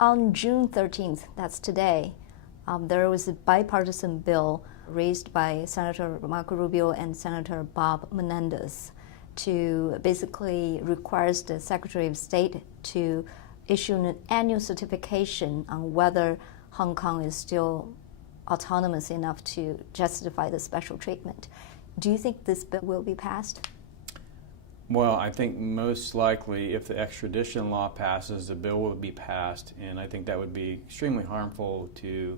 On June 13th, that's today, there was a bipartisan bill raised by Senator Marco Rubio and Senator Bob Menendez to basically requires the Secretary of State to issue an annual certification on whether Hong Kong is still autonomous enough to justify the special treatment. Do you think this bill will be passed? Well, I think most likely if the extradition law passes, the bill will be passed, and I think that would be extremely harmful to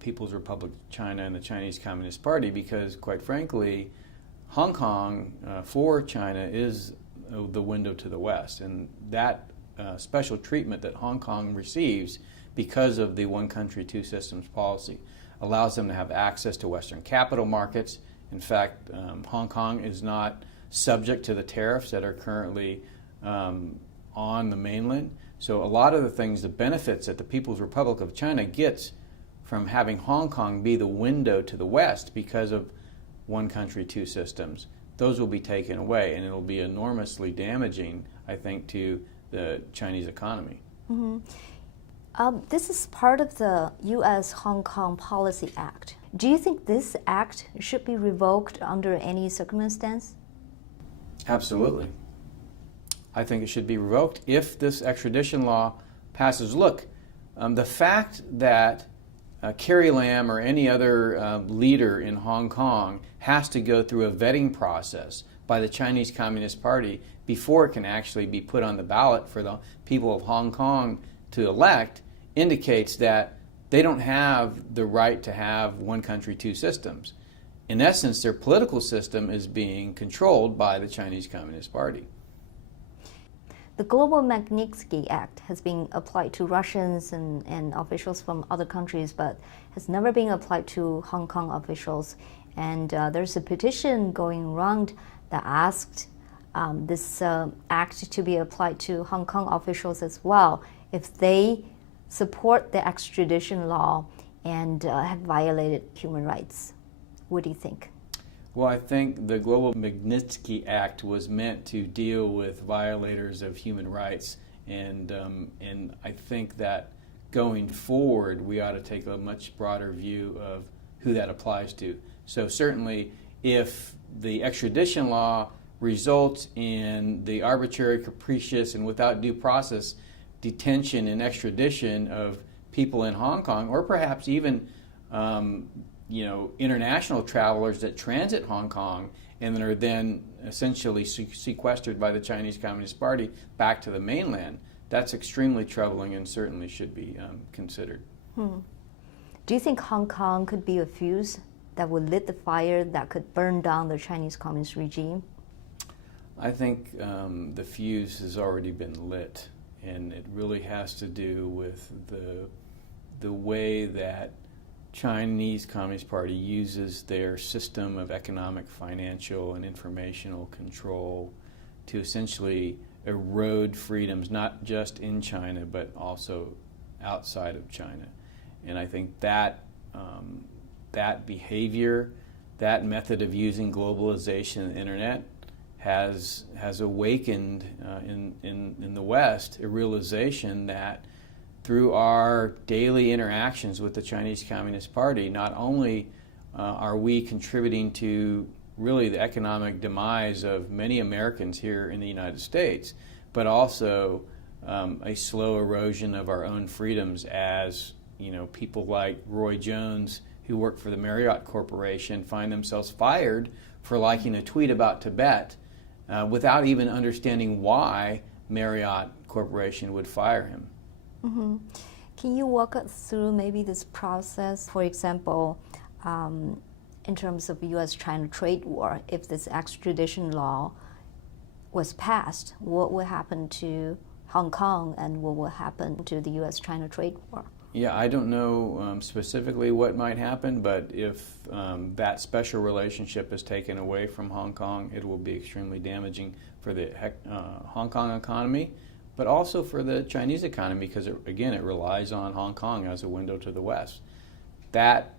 People's Republic of China and the Chinese Communist Party because, quite frankly, Hong Kong for China is the window to the West, and that special treatment that Hong Kong receives because of the one country, two systems policy allows them to have access to Western capital markets. In fact, Hong Kong is not subject to the tariffs that are currently on the mainland. So a lot of the things, the benefits that the People's Republic of China gets from having Hong Kong be the window to the West because of one country, two systems, those will be taken away, and it'll be enormously damaging, I think, to the Chinese economy. Mm-hmm. This is part of the U.S. Hong Kong Policy Act. Do you think this act should be revoked under any circumstance? Absolutely. I think it should be revoked if this extradition law passes. Look, the fact that Carrie Lam or any other leader in Hong Kong has to go through a vetting process by the Chinese Communist Party before it can actually be put on the ballot for the people of Hong Kong to elect indicates that they don't have the right to have one country, two systems. In essence, their political system is being controlled by the Chinese Communist Party. The Global Magnitsky Act has been applied to Russians and officials from other countries, but has never been applied to Hong Kong officials. And there's a petition going around that asked this act to be applied to Hong Kong officials as well if they support the extradition law and have violated human rights. What do you think? Well, I think the Global Magnitsky Act was meant to deal with violators of human rights, and I think that going forward we ought to take a much broader view of who that applies to. So certainly if the extradition law results in the arbitrary, capricious, and without due process detention and extradition of people in Hong Kong, or perhaps even international travelers that transit Hong Kong and are then essentially sequestered by the Chinese Communist Party back to the mainland, that's extremely troubling and certainly should be considered. Do you think Hong Kong could be a fuse that would lit the fire that could burn down the Chinese Communist regime? I think the fuse has already been lit, and it really has to do with the way that Chinese Communist Party uses their system of economic, financial, and informational control to essentially erode freedoms, not just in China, but also outside of China. And I think that that behavior, that method of using globalization and the internet has awakened in the West a realization that through our daily interactions with the Chinese Communist Party, not only are we contributing to really the economic demise of many Americans here in the United States, but also a slow erosion of our own freedoms as people like Roy Jones, who work for the Marriott Corporation, find themselves fired for liking a tweet about Tibet without even understanding why Marriott Corporation would fire him. Mm-hmm. Can you walk us through maybe this process? For example, in terms of U.S.-China trade war, if this extradition law was passed, what would happen to Hong Kong and what will happen to the U.S.-China trade war? Yeah, I don't know specifically what might happen, but if that special relationship is taken away from Hong Kong, it will be extremely damaging for the Hong Kong economy, but also for the Chinese economy because, it relies on Hong Kong as a window to the West. That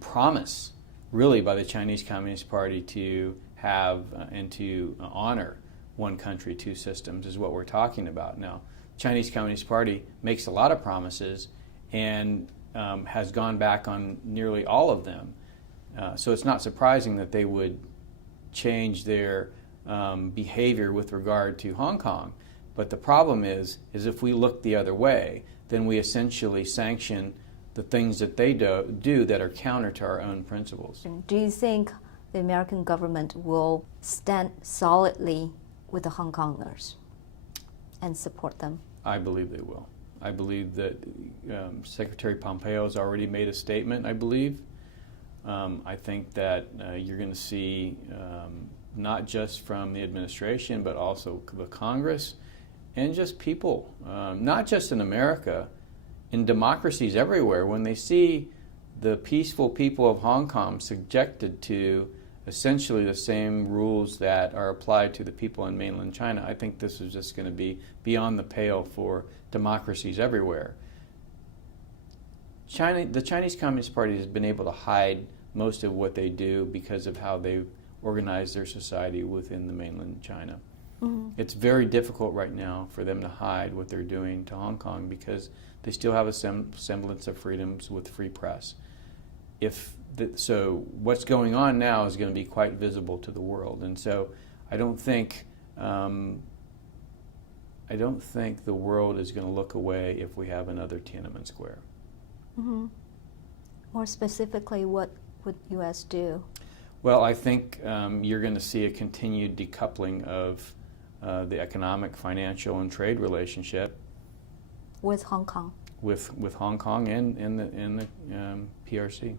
promise, really, by the Chinese Communist Party to have and to honor one country, two systems is what we're talking about. Now, Chinese Communist Party makes a lot of promises and has gone back on nearly all of them. So it's not surprising that they would change their behavior with regard to Hong Kong. But the problem is if we look the other way, then we essentially sanction the things that they do that are counter to our own principles. Do you think the American government will stand solidly with the Hong Kongers and support them? I believe they will. I believe that Secretary Pompeo has already made a statement, I believe. I think that you're going to see not just from the administration, but also the Congress and just people, not just in America, in democracies everywhere, when they see the peaceful people of Hong Kong subjected to essentially the same rules that are applied to the people in mainland China, I think this is just going to be beyond the pale for democracies everywhere. The Chinese Communist Party has been able to hide most of what they do because of how they've organized their society within the mainland China. Mm-hmm. It's very difficult right now for them to hide what they're doing to Hong Kong because they still have a semblance of freedoms with free press. So what's going on now is going to be quite visible to the world, and so I don't think the world is going to look away if we have another Tiananmen Square. Mm-hmm. More specifically, what would U.S. do? Well, I think you're going to see a continued decoupling of the economic, financial, and trade relationship with Hong Kong. With Hong Kong and the PRC.